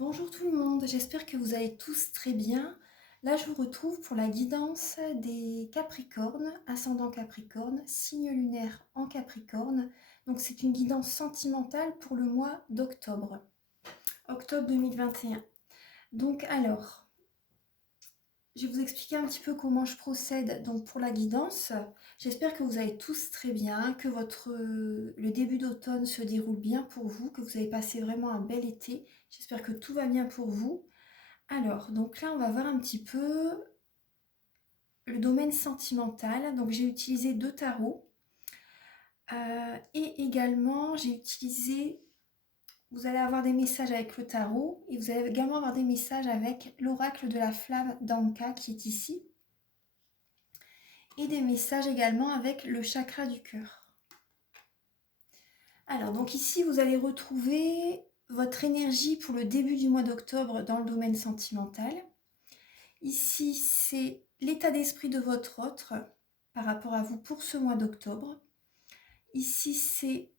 Bonjour tout le monde, j'espère que vous allez tous très bien. Là, je vous retrouve pour la guidance des Capricornes, ascendant Capricorne, signe lunaire en Capricorne. Donc, c'est une guidance sentimentale pour le mois d'octobre, octobre 2021. Donc, alors, je vais vous expliquer un petit peu comment je procède donc pour la guidance. J'espère que vous allez tous très bien, que le début d'automne se déroule bien pour vous, que vous avez passé vraiment un bel été. J'espère que tout va bien pour vous. Alors, donc là, on va voir un petit peu le domaine sentimental. Donc, j'ai utilisé deux tarots. Et également, vous allez avoir des messages avec le tarot. Et vous allez également avoir des messages avec l'oracle de la flamme d'Anka qui est ici. Et des messages également avec le chakra du cœur. Alors, donc ici, vous allez retrouver votre énergie pour le début du mois d'octobre dans le domaine sentimental. Ici, c'est l'état d'esprit de votre autre par rapport à vous pour ce mois d'octobre. Ici, c'est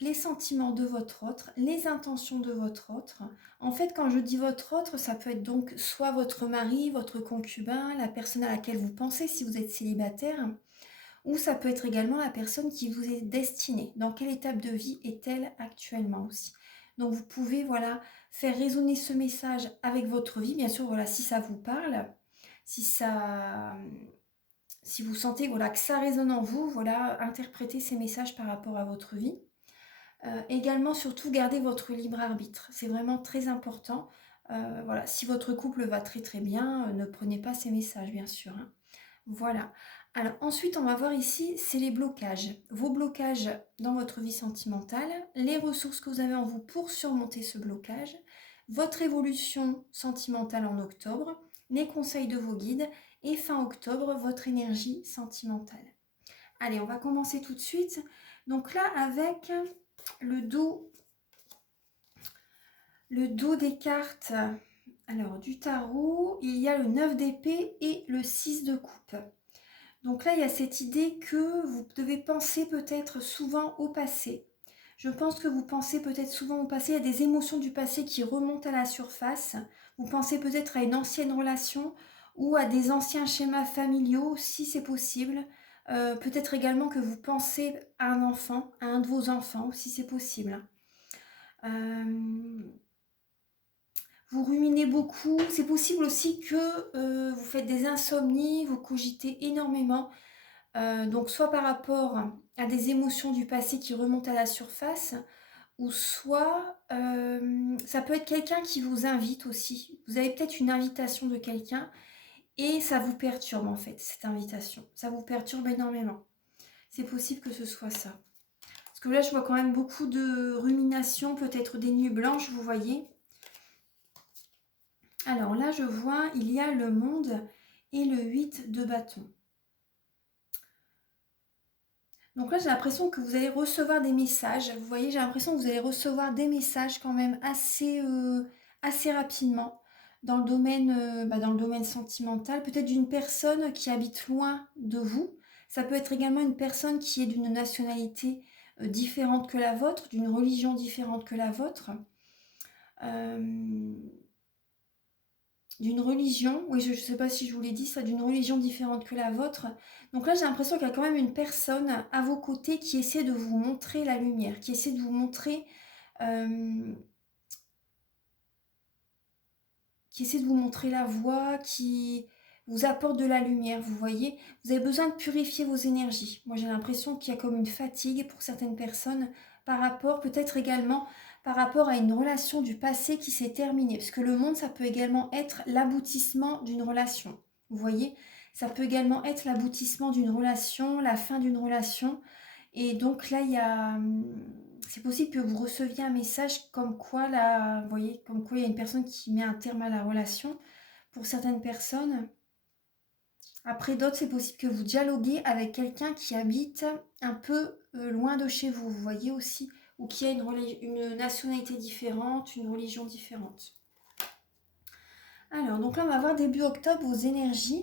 les sentiments de votre autre, les intentions de votre autre. En fait, quand je dis votre autre, ça peut être donc soit votre mari, votre concubin, la personne à laquelle vous pensez si vous êtes célibataire, ou ça peut être également la personne qui vous est destinée. Dans quelle étape de vie est-elle actuellement aussi? Donc vous pouvez faire résonner ce message avec votre vie, bien sûr, si ça vous parle, si vous sentez que ça résonne en vous, interprétez ces messages par rapport à votre vie. Également, surtout, gardez votre libre arbitre. C'est vraiment très important. Si votre couple va très très bien, ne prenez pas ces messages, bien sûr, hein. Voilà. Alors ensuite, on va voir ici, c'est les blocages. Vos blocages dans votre vie sentimentale, les ressources que vous avez en vous pour surmonter ce blocage, votre évolution sentimentale en octobre, les conseils de vos guides et fin octobre, votre énergie sentimentale. Allez, on va commencer tout de suite. Donc là, avec le dos des cartes du tarot, il y a le 9 d'épée et le 6 de coupe. Donc là, il y a cette idée que vous devez penser peut-être souvent au passé. Je pense que vous pensez peut-être souvent au passé, il y a des émotions du passé qui remontent à la surface. Vous pensez peut-être à une ancienne relation ou à des anciens schémas familiaux, si c'est possible. Peut-être également que vous pensez à un enfant, à un de vos enfants, si c'est possible. Vous ruminez beaucoup. C'est possible aussi que vous faites des insomnies, vous cogitez énormément. Donc soit par rapport à des émotions du passé qui remontent à la surface, ou soit ça peut être quelqu'un qui vous invite aussi. Vous avez peut-être une invitation de quelqu'un et ça vous perturbe en fait, cette invitation. Ça vous perturbe énormément. C'est possible que ce soit ça. Parce que là, je vois quand même beaucoup de ruminations, peut-être des nuits blanches, vous voyez. Alors là, je vois, il y a le monde et le 8 de bâton. Donc là, j'ai l'impression que vous allez recevoir des messages. Vous voyez, j'ai l'impression que vous allez recevoir des messages quand même assez rapidement dans le domaine sentimental. Peut-être d'une personne qui habite loin de vous. Ça peut être également une personne qui est d'une nationalité différente que la vôtre, d'une religion différente que la vôtre. D'une religion, oui, je ne sais pas si je vous l'ai dit, ça, d'une religion différente que la vôtre. Donc là, j'ai l'impression qu'il y a quand même une personne à vos côtés qui essaie de vous montrer la lumière, qui essaie de vous montrer, la voie, qui vous apporte de la lumière, vous voyez. Vous avez besoin de purifier vos énergies. Moi, j'ai l'impression qu'il y a comme une fatigue pour certaines personnes par rapport, peut-être également par rapport à une relation du passé qui s'est terminée. Parce que le monde, ça peut également être l'aboutissement d'une relation. Vous voyez, ça peut également être l'aboutissement d'une relation, la fin d'une relation. Et donc là, c'est possible que vous receviez un message comme quoi, là, vous voyez, comme quoi il y a une personne qui met un terme à la relation. Pour certaines personnes. Après d'autres, c'est possible que vous dialoguez avec quelqu'un qui habite un peu loin de chez vous, vous voyez aussi, ou qui a une nationalité différente, une religion différente. Alors, donc là, on va voir début octobre vos énergies.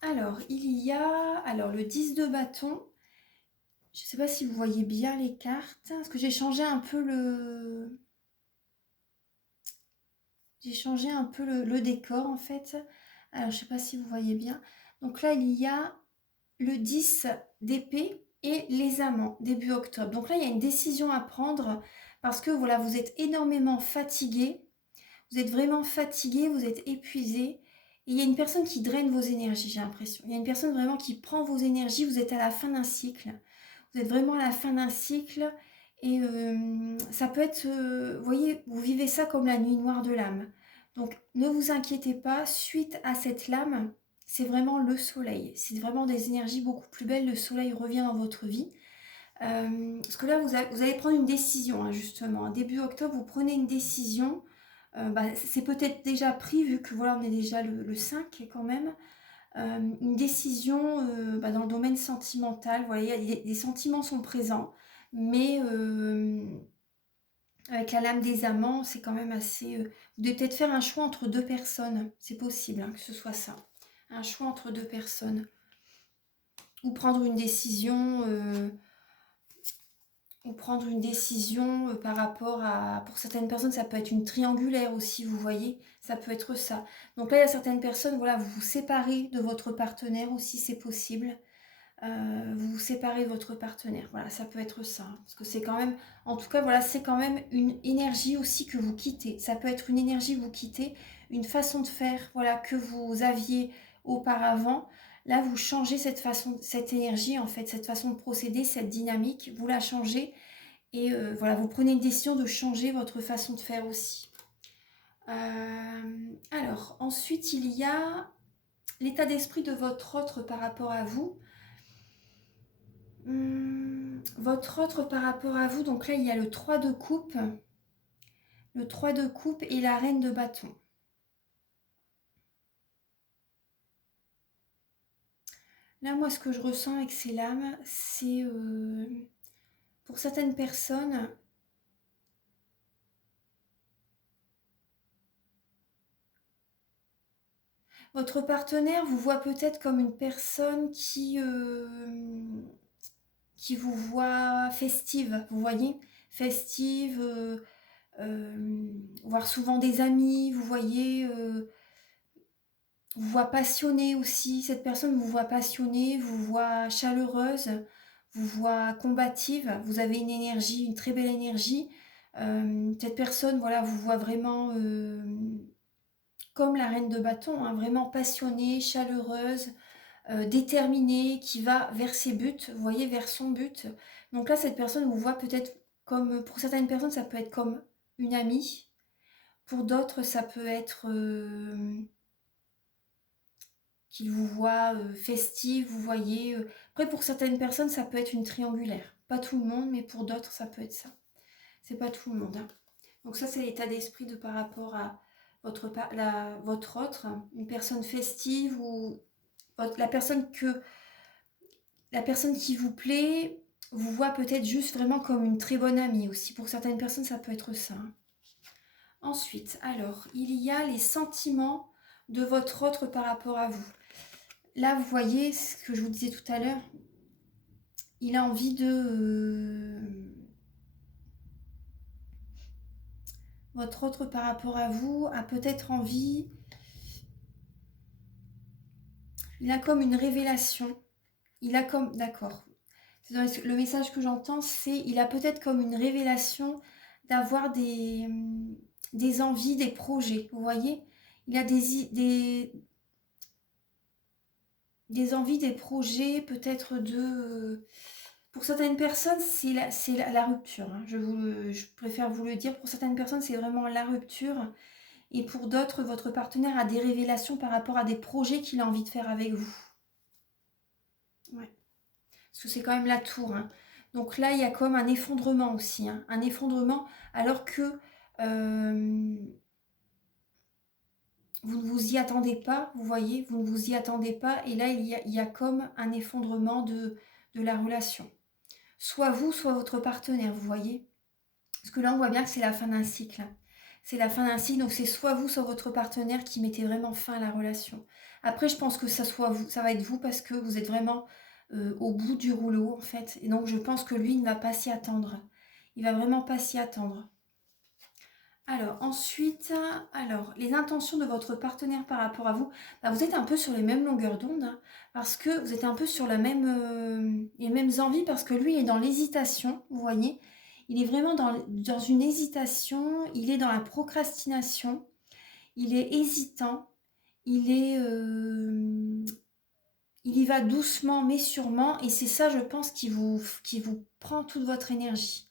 Alors, il y a le 10 de bâton. Je ne sais pas si vous voyez bien les cartes, parce que j'ai changé un peu J'ai changé un peu le décor en fait. Alors, je sais pas si vous voyez bien. Donc là, il y a le 10 d'épée et les amants, début octobre. Donc là, il y a une décision à prendre parce que voilà, vous êtes énormément fatigué. Vous êtes vraiment fatigué, vous êtes épuisé. Et il y a une personne qui draine vos énergies, j'ai l'impression. Il y a une personne vraiment qui prend vos énergies. Vous êtes à la fin d'un cycle. Vous êtes vraiment à la fin d'un cycle. Et ça peut être, vous voyez, vous vivez ça comme la nuit noire de l'âme. Donc ne vous inquiétez pas, suite à cette lame, c'est vraiment le soleil. C'est vraiment des énergies beaucoup plus belles. Le soleil revient dans votre vie. Parce que là, vous allez prendre une décision, hein, justement. Début octobre, vous prenez une décision. C'est peut-être déjà pris, vu que voilà, on est déjà le 5 quand même. Une décision dans le domaine sentimental. Voilà, des sentiments sont présents, mais avec la lame des amants, c'est quand même assez... vous devez peut-être faire un choix entre deux personnes. C'est possible, hein, que ce soit ça. Un choix entre deux personnes. Ou prendre une décision... ou prendre une décision par rapport à... Pour certaines personnes, ça peut être une triangulaire aussi, vous voyez. Ça peut être ça. Donc là, il y a certaines personnes, voilà, vous vous séparez de votre partenaire aussi, c'est possible. Vous vous séparez de votre partenaire. Voilà, ça peut être ça. Parce que c'est quand même... En tout cas, voilà, c'est quand même une énergie aussi que vous quittez. Ça peut être une énergie que vous quittez, une façon de faire, voilà, que vous aviez auparavant. Là, vous changez cette énergie, en fait, cette façon de procéder, cette dynamique, vous la changez et voilà, vous prenez une décision de changer votre façon de faire aussi. Alors, ensuite, il y a l'état d'esprit de votre autre par rapport à vous. Votre autre par rapport à vous, donc là, il y a le 3 de coupe, le 3 de coupe et la reine de bâton. Là, moi, ce que je ressens avec ces lames, c'est pour certaines personnes, votre partenaire vous voit peut-être comme une personne qui vous voit festive, vous voyez, festive, voir souvent des amis, vous voyez, vous voit passionnée aussi, cette personne vous voit passionnée, vous voit chaleureuse, vous voit combative, vous avez une énergie, une très belle énergie. Cette personne, voilà, vous voit vraiment comme la reine de bâton, hein, vraiment passionnée, chaleureuse, déterminée, qui va vers ses buts, vous voyez, vers son but. Donc là, cette personne vous voit peut-être comme, pour certaines personnes, ça peut être comme une amie, pour d'autres, ça peut être qu'il vous voit festive, vous voyez. Après, pour certaines personnes, ça peut être une triangulaire. Pas tout le monde, mais pour d'autres, ça peut être ça. C'est pas tout le monde, hein. Donc ça, c'est l'état d'esprit de par rapport à votre autre, une personne festive ou la personne qui vous plaît vous voit peut-être juste vraiment comme une très bonne amie aussi. Pour certaines personnes, ça peut être ça, hein. Ensuite, alors, il y a les sentiments de votre autre par rapport à vous. Là, vous voyez ce que je vous disais tout à l'heure. Il a envie de... votre autre par rapport à vous a peut-être envie... Il a comme une révélation. Il a comme... D'accord. Le message que j'entends, c'est... Il a peut-être comme une révélation d'avoir des envies, des projets. Vous voyez? Il a des envies, des projets, peut-être de... Pour certaines personnes, c'est la rupture, hein. Je préfère vous le dire. Pour certaines personnes, c'est vraiment la rupture. Et pour d'autres, votre partenaire a des révélations par rapport à des projets qu'il a envie de faire avec vous. Ouais. Parce que c'est quand même la tour, hein. Donc là, il y a comme un effondrement aussi, hein. Un effondrement alors que vous ne vous y attendez pas, vous voyez, vous ne vous y attendez pas. Et là, il y a comme un effondrement de la relation. Soit vous, soit votre partenaire, vous voyez. Parce que là, on voit bien que c'est la fin d'un cycle. C'est la fin d'un cycle, donc c'est soit vous, soit votre partenaire qui mettez vraiment fin à la relation. Après, je pense que ça soit vous, ça va être vous parce que vous êtes vraiment au bout du rouleau, en fait. Et donc, je pense que lui ne va pas s'y attendre. Il va vraiment pas s'y attendre. Alors ensuite, alors les intentions de votre partenaire par rapport à vous, bah, vous êtes un peu sur les mêmes longueurs d'onde, hein, parce que vous êtes un peu sur les mêmes envies, parce que lui il est dans l'hésitation, vous voyez. Il est vraiment dans une hésitation, il est dans la procrastination, il est hésitant, il est, il y va doucement mais sûrement, et c'est ça, je pense, qui vous prend toute votre énergie.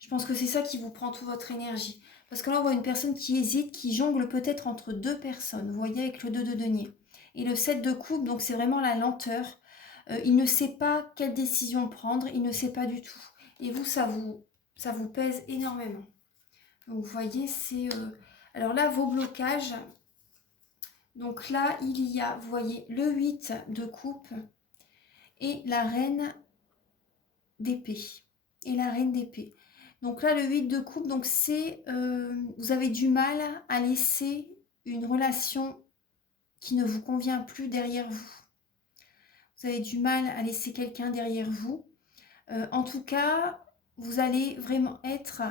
Je pense que c'est ça qui vous prend toute votre énergie. Parce que là, on voit une personne qui hésite, qui jongle peut-être entre deux personnes. Vous voyez, avec le 2 de denier. Et le 7 de coupe, donc c'est vraiment la lenteur. Il ne sait pas quelle décision prendre, il ne sait pas du tout. Et vous, ça vous pèse énormément. Donc vous voyez, c'est... Alors là, vos blocages. Donc là, il y a, vous voyez, le 8 de coupe et la reine d'épée. Et la reine d'épée. Donc là, le 8 de coupe, donc c'est vous avez du mal à laisser une relation qui ne vous convient plus derrière vous. Vous avez du mal à laisser quelqu'un derrière vous. En tout cas, vous allez vraiment être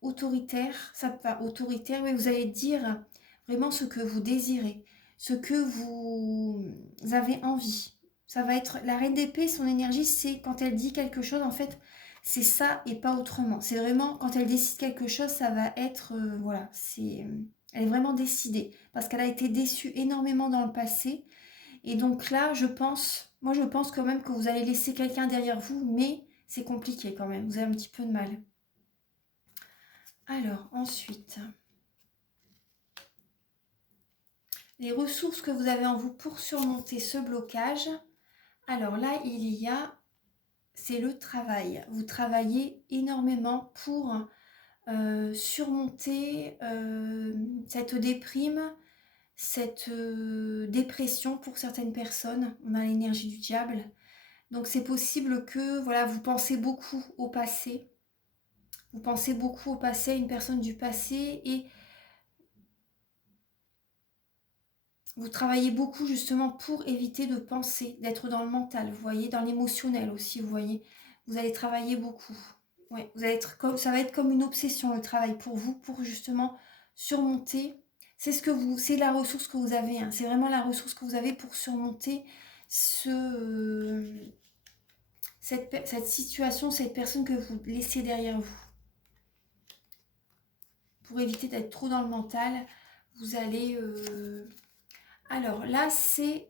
autoritaire, ça pas autoritaire, mais vous allez dire vraiment ce que vous désirez, ce que vous avez envie. Ça va être la reine d'épée, son énergie, c'est quand elle dit quelque chose, en fait, c'est ça et pas autrement. C'est vraiment quand elle décide quelque chose, ça va être, voilà, elle est vraiment décidée parce qu'elle a été déçue énormément dans le passé. Et donc là, moi je pense quand même que vous allez laisser quelqu'un derrière vous, mais c'est compliqué quand même, vous avez un petit peu de mal. Alors, ensuite, les ressources que vous avez en vous pour surmonter ce blocage. Alors là, c'est le travail. Vous travaillez énormément pour surmonter cette déprime, cette dépression pour certaines personnes. On a l'énergie du diable. Donc c'est possible que voilà, vous pensez beaucoup au passé. Vous pensez beaucoup au passé, à une personne du passé, et vous travaillez beaucoup justement pour éviter de penser, d'être dans le mental, vous voyez, dans l'émotionnel aussi, vous voyez. Vous allez travailler beaucoup. Ouais, ça va être comme une obsession le travail pour vous, pour justement surmonter. C'est la ressource que vous avez, hein. C'est vraiment la ressource que vous avez pour surmonter cette situation, cette personne que vous laissez derrière vous. Pour éviter d'être trop dans le mental, vous allez... Alors là, c'est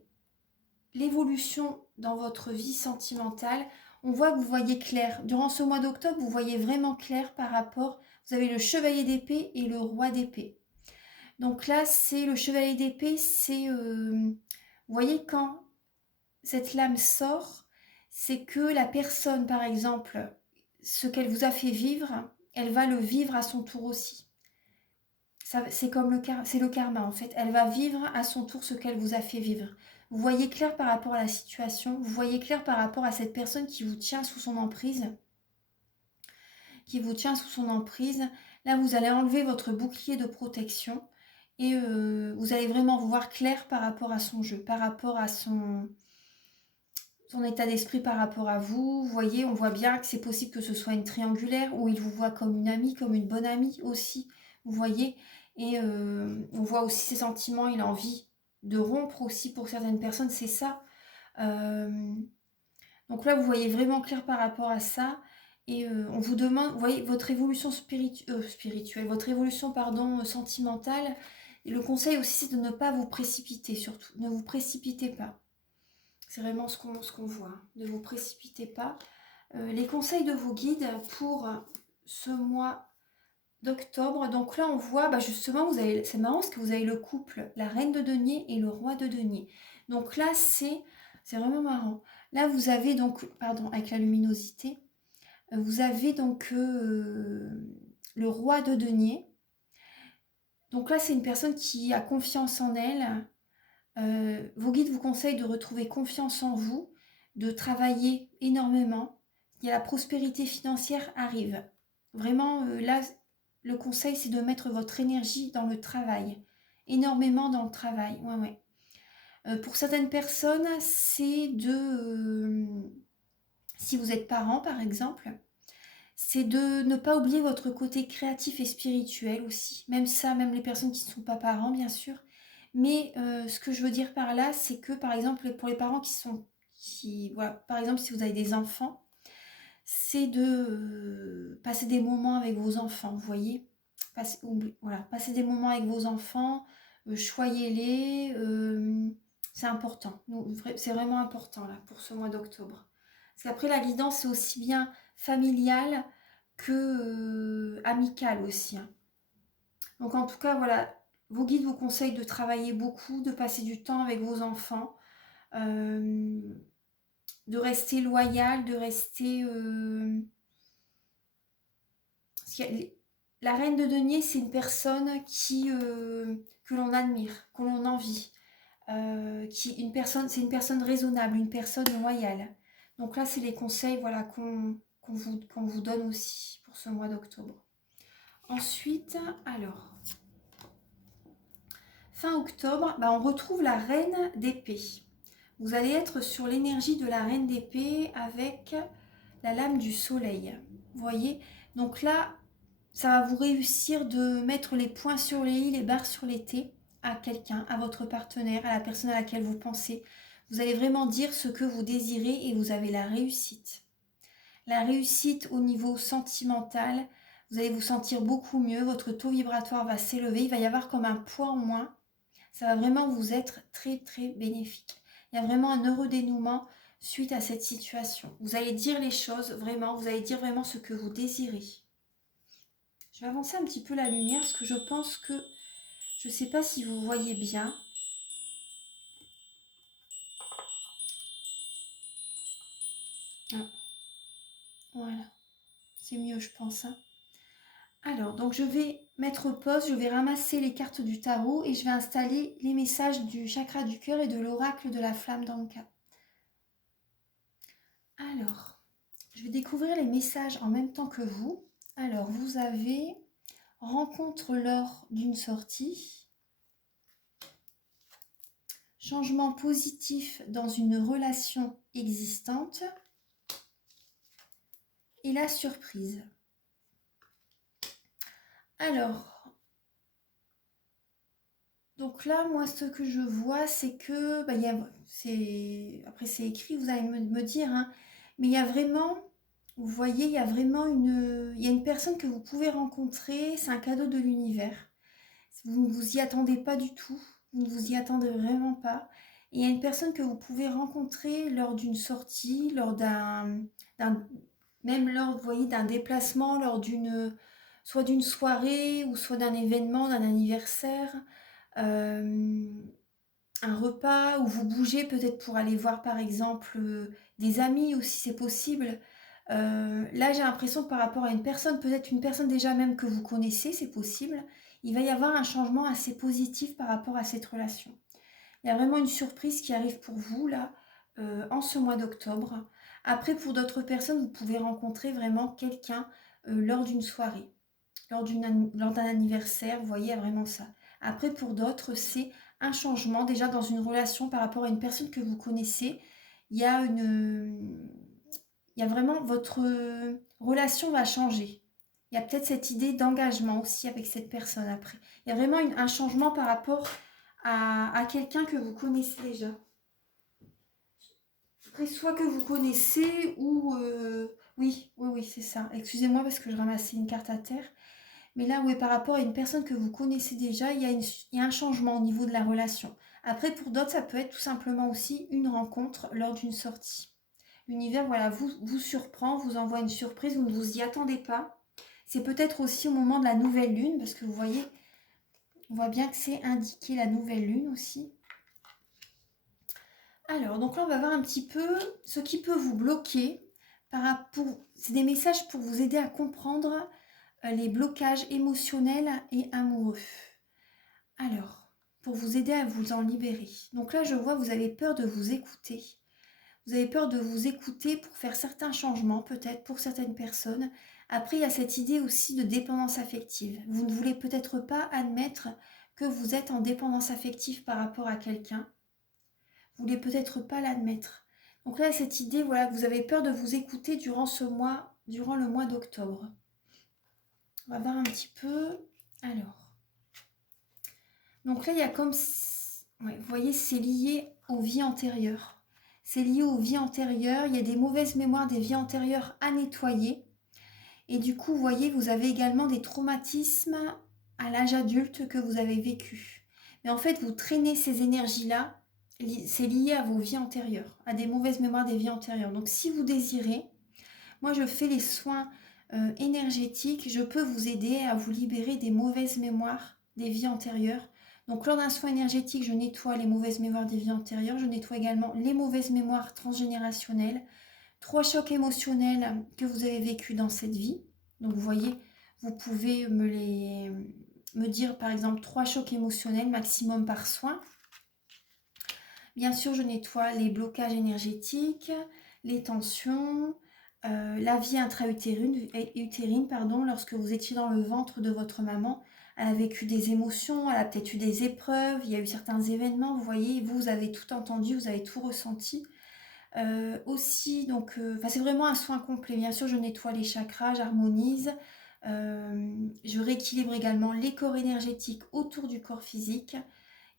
l'évolution dans votre vie sentimentale. On voit que vous voyez clair. Durant ce mois d'octobre, vous voyez vraiment clair par rapport... Vous avez le chevalier d'épée et le roi d'épée. Donc là, c'est le chevalier d'épée, c'est... vous voyez, quand cette lame sort, c'est que la personne, par exemple, ce qu'elle vous a fait vivre, elle va le vivre à son tour aussi. C'est comme c'est le karma en fait. Elle va vivre à son tour ce qu'elle vous a fait vivre. Vous voyez clair par rapport à la situation, vous voyez clair par rapport à cette personne qui vous tient sous son emprise, Là, vous allez enlever votre bouclier de protection et vous allez vraiment voir clair par rapport à son jeu, par rapport à son état d'esprit par rapport à vous. Vous voyez, on voit bien que c'est possible que ce soit une triangulaire où il vous voit comme une amie, comme une bonne amie aussi. Vous voyez, et on voit aussi ses sentiments, il a envie de rompre aussi pour certaines personnes, c'est ça. Donc là, vous voyez vraiment clair par rapport à ça. Et on vous demande, vous voyez, votre évolution spirituelle, votre évolution, pardon, sentimentale. Et le conseil aussi, c'est de ne pas vous précipiter, surtout. Ne vous précipitez pas. C'est vraiment ce qu'on voit. Ne vous précipitez pas. Les conseils de vos guides pour ce mois d'octobre. Donc là, on voit, justement, c'est marrant parce que vous avez le couple, la reine de denier et le roi de denier. Donc là, c'est vraiment marrant. Là, vous avez donc, pardon, avec la luminosité, vous avez donc le roi de denier. Donc là, c'est une personne qui a confiance en elle. Vos guides vous conseillent de retrouver confiance en vous, de travailler énormément. Il y a la prospérité financière arrive. Vraiment, là, le conseil, c'est de mettre votre énergie dans le travail. Énormément dans le travail. Ouais, ouais. Pour certaines personnes, c'est si vous êtes parent, par exemple, c'est de ne pas oublier votre côté créatif et spirituel aussi. Même ça, même les personnes qui ne sont pas parents, bien sûr. Mais ce que je veux dire par là, c'est que, par exemple, pour les parents voilà, par exemple, si vous avez des enfants, c'est de passer des moments avec vos enfants, vous voyez. Voilà, passer des moments avec vos enfants, choyez-les, c'est important. C'est vraiment important là pour ce mois d'octobre. Parce qu'après la guidance, c'est aussi bien familial que amical aussi, hein. Donc en tout cas, voilà, vos guides vous conseillent de travailler beaucoup, de passer du temps avec vos enfants, euh, de rester loyal, de rester... parce qu'il y a- la reine de denier, c'est une personne que l'on admire, que l'on envie. C'est une personne raisonnable, une personne loyale. Donc là, c'est les conseils voilà, qu'on vous donne aussi pour ce mois d'octobre. Ensuite, alors, fin octobre, bah, on retrouve la reine d'épée. Vous allez être sur l'énergie de la reine d'épée avec la lame du soleil. Vous voyez? Donc là, ça va vous réussir de mettre les points sur les i, les barres sur les t à quelqu'un, à votre partenaire, à la personne à laquelle vous pensez. Vous allez vraiment dire ce que vous désirez et vous avez la réussite. La réussite au niveau sentimental, vous allez vous sentir beaucoup mieux, votre taux vibratoire va s'élever, il va y avoir comme un poids en moins. Ça va vraiment vous être très très bénéfique. Il y a vraiment un heureux dénouement suite à cette situation. Vous allez dire les choses vraiment, vous allez dire vraiment ce que vous désirez. Je vais avancer un petit peu la lumière parce que je pense que, je ne sais pas si vous voyez bien. Ah, voilà, c'est mieux je pense, hein. Alors, donc je vais mettre pause, je vais ramasser les cartes du tarot et je vais installer les messages du chakra du cœur et de l'oracle de la flamme d'Anka. Alors, je vais découvrir les messages en même temps que vous. Alors, vous avez rencontre lors d'une sortie, changement positif dans une relation existante et la surprise. Alors, donc là, moi, ce que je vois, c'est que, bah, après c'est écrit, vous allez me dire, hein, mais il y a vraiment, vous voyez, il y a une personne que vous pouvez rencontrer, c'est un cadeau de l'univers. Vous ne vous y attendez pas du tout, vous ne vous y attendez vraiment pas. Et il y a une personne que vous pouvez rencontrer lors d'une sortie, même lors, vous voyez, d'un déplacement, soit d'une soirée ou soit d'un événement, d'un anniversaire, euh, un repas où vous bougez peut-être pour aller voir par exemple des amis aussi, c'est possible. Là, j'ai l'impression que par rapport à une personne, peut-être une personne déjà même que vous connaissez, c'est possible, il va y avoir un changement assez positif par rapport à cette relation. Il y a vraiment une surprise qui arrive pour vous là, en ce mois d'octobre. Après, pour d'autres personnes, vous pouvez rencontrer vraiment quelqu'un lors d'une soirée, lors d'un anniversaire, vous voyez, il y a vraiment ça. Après, pour d'autres, c'est un changement déjà dans une relation par rapport à une personne que vous connaissez. Il y a il y a vraiment votre relation va changer. Il y a peut-être cette idée d'engagement aussi avec cette personne après. Il y a vraiment un changement par rapport à quelqu'un que vous connaissez déjà. Après, soit que vous connaissez ou... oui, c'est ça. Excusez-moi parce que je ramassais une carte à terre. Mais là, oui, par rapport à une personne que vous connaissez déjà, il y a un changement au niveau de la relation. Après, pour d'autres, ça peut être tout simplement aussi une rencontre lors d'une sortie. L'univers, voilà, vous surprend, vous envoie une surprise, vous ne vous y attendez pas. C'est peut-être aussi au moment de la nouvelle lune, parce que vous voyez, on voit bien que c'est indiqué la nouvelle lune aussi. Alors, donc là, on va voir un petit peu ce qui peut vous bloquer. C'est des messages pour vous aider à comprendre les blocages émotionnels et amoureux. Alors, pour vous aider à vous en libérer. Donc là, je vois, vous avez peur de vous écouter. Vous avez peur de vous écouter pour faire certains changements, peut-être pour certaines personnes. Après, il y a cette idée aussi de dépendance affective. Vous ne voulez peut-être pas admettre que vous êtes en dépendance affective par rapport à quelqu'un. Vous ne voulez peut-être pas l'admettre. Donc là, cette idée, voilà, que vous avez peur de vous écouter durant ce mois durant le mois d'octobre. On va voir un petit peu. Alors, donc là, il y a comme... Ouais, vous voyez, c'est lié aux vies antérieures. C'est lié aux vies antérieures. Il y a des mauvaises mémoires des vies antérieures à nettoyer. Et du coup, vous voyez, vous avez également des traumatismes à l'âge adulte que vous avez vécu. Mais en fait, vous traînez ces énergies-là. C'est lié à vos vies antérieures, à des mauvaises mémoires des vies antérieures. Donc, si vous désirez, moi, je fais les soins énergétiques. Je peux vous aider à vous libérer des mauvaises mémoires des vies antérieures. Donc, lors d'un soin énergétique, je nettoie les mauvaises mémoires des vies antérieures. Je nettoie également les mauvaises mémoires transgénérationnelles. 3 chocs émotionnels que vous avez vécus dans cette vie. Donc, vous voyez, vous pouvez me dire, par exemple, 3 chocs émotionnels maximum par soin. Bien sûr, je nettoie les blocages énergétiques, les tensions, la vie intra-utérine, lorsque vous étiez dans le ventre de votre maman. Elle a vécu des émotions, elle a peut-être eu des épreuves, il y a eu certains événements, vous voyez, vous avez tout entendu, vous avez tout ressenti. Aussi, donc, c'est vraiment un soin complet. Bien sûr, je nettoie les chakras, j'harmonise, je rééquilibre également les corps énergétiques autour du corps physique.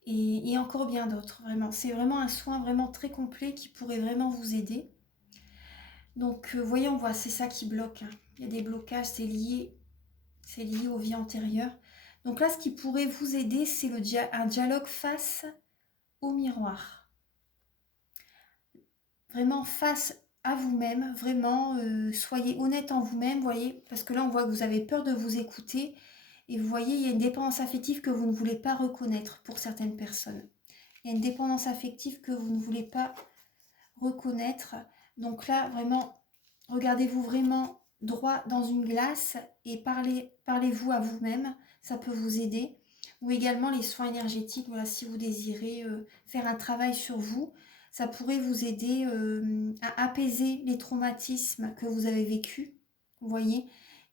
Et encore bien d'autres, vraiment. C'est vraiment un soin vraiment très complet qui pourrait vraiment vous aider. Donc, voyez, on voit, c'est ça qui bloque. Hein. Il y a des blocages, c'est lié aux vies antérieures. Donc là, ce qui pourrait vous aider, c'est un dialogue face au miroir. Vraiment face à vous-même, vraiment, soyez honnête en vous-même, voyez, parce que là, on voit que vous avez peur de vous écouter. Et vous voyez, il y a une dépendance affective que vous ne voulez pas reconnaître pour certaines personnes. Il y a une dépendance affective que vous ne voulez pas reconnaître. Donc là, vraiment, regardez-vous vraiment droit dans une glace et parlez-vous à vous-même. Ça peut vous aider. Ou également les soins énergétiques. Voilà, si vous désirez faire un travail sur vous, ça pourrait vous aider à apaiser les traumatismes que vous avez vécus. Vous voyez ?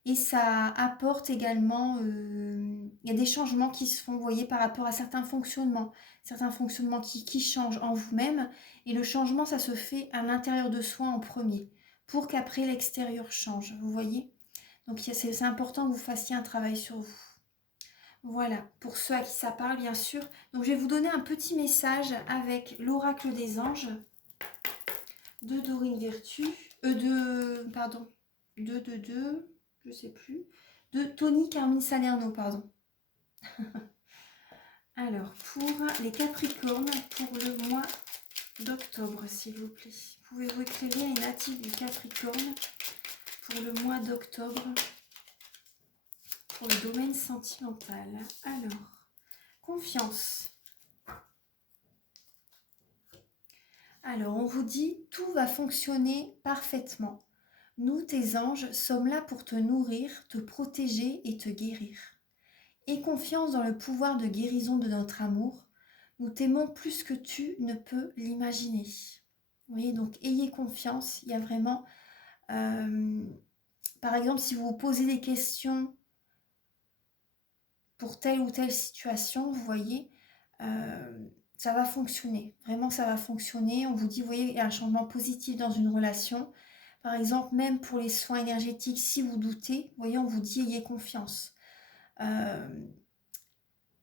Et ça apporte également, il y a des changements qui se font, vous voyez, par rapport à certains fonctionnements qui changent en vous-même. Et le changement, ça se fait à l'intérieur de soi en premier, pour qu'après l'extérieur change, vous voyez. Donc c'est important que vous fassiez un travail sur vous. Voilà, pour ceux à qui ça parle, bien sûr. Donc je vais vous donner un petit message avec l'oracle des anges de Dorine Virtue, je sais plus, de Tony Carmine Salerno, pardon. Alors, pour les Capricornes, pour le mois d'octobre, s'il vous plaît. Pouvez-vous éclairer une native du Capricorne pour le mois d'octobre, pour le domaine sentimental? Alors, confiance. Alors, on vous dit, tout va fonctionner parfaitement. Nous, tes anges, sommes là pour te nourrir, te protéger et te guérir. Aie confiance dans le pouvoir de guérison de notre amour. Nous t'aimons plus que tu ne peux l'imaginer. Vous voyez, donc ayez confiance. Il y a vraiment, par exemple, si vous vous posez des questions pour telle ou telle situation, vous voyez, ça va fonctionner. Vraiment, ça va fonctionner. On vous dit, vous voyez, il y a un changement positif dans une relation. Par exemple, même pour les soins énergétiques, si vous doutez, vous voyez, on vous dit, ayez confiance.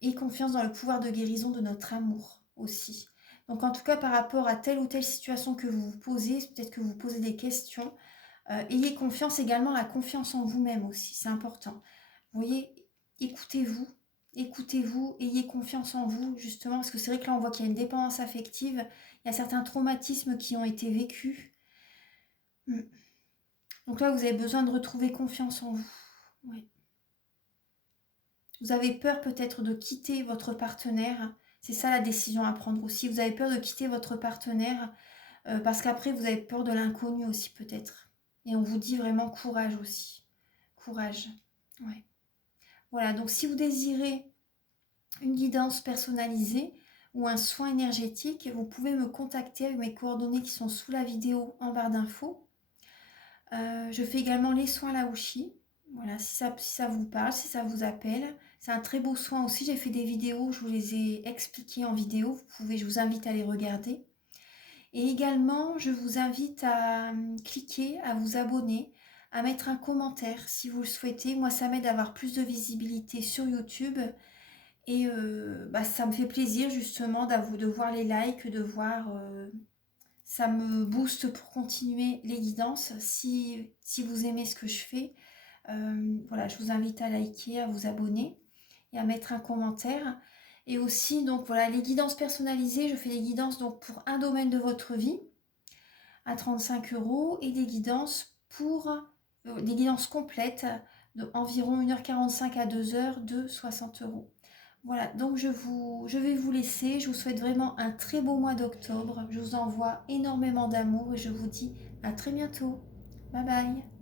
Et confiance dans le pouvoir de guérison de notre amour aussi. Donc en tout cas, par rapport à telle ou telle situation que vous vous posez, peut-être que vous posez des questions, ayez confiance également, la confiance en vous-même aussi, c'est important. Vous voyez, écoutez-vous, ayez confiance en vous, justement, parce que c'est vrai que là, on voit qu'il y a une dépendance affective, il y a certains traumatismes qui ont été vécus. Donc là, vous avez besoin de retrouver confiance en vous. Ouais. Vous avez peur peut-être de quitter votre partenaire. C'est ça la décision à prendre aussi. Vous avez peur de quitter votre partenaire parce qu'après, vous avez peur de l'inconnu aussi peut-être. Et on vous dit vraiment courage aussi. Courage. Ouais. Voilà, donc si vous désirez une guidance personnalisée ou un soin énergétique, vous pouvez me contacter avec mes coordonnées qui sont sous la vidéo en barre d'infos. Je fais également les soins Laoshi. Voilà, si ça vous parle, si ça vous appelle. C'est un très beau soin aussi. J'ai fait des vidéos, je vous les ai expliquées en vidéo. Je vous invite à les regarder. Et également, je vous invite à cliquer, à vous abonner à mettre un commentaire si vous le souhaitez. Moi, ça m'aide à avoir plus de visibilité sur YouTube et bah, ça me fait plaisir justement de voir les likes, de voir... ça me booste pour continuer les guidances si vous aimez ce que je fais. Voilà, je vous invite à liker, à vous abonner et à mettre un commentaire. Et aussi, donc voilà, les guidances personnalisées, je fais des guidances donc pour un domaine de votre vie à 35 euros et des guidances des guidances complètes d'environ 1h45 à 2 heures de 60 euros. Voilà, donc je vais vous laisser. Je vous souhaite vraiment un très beau mois d'octobre. Je vous envoie énormément d'amour et je vous dis à très bientôt. Bye bye.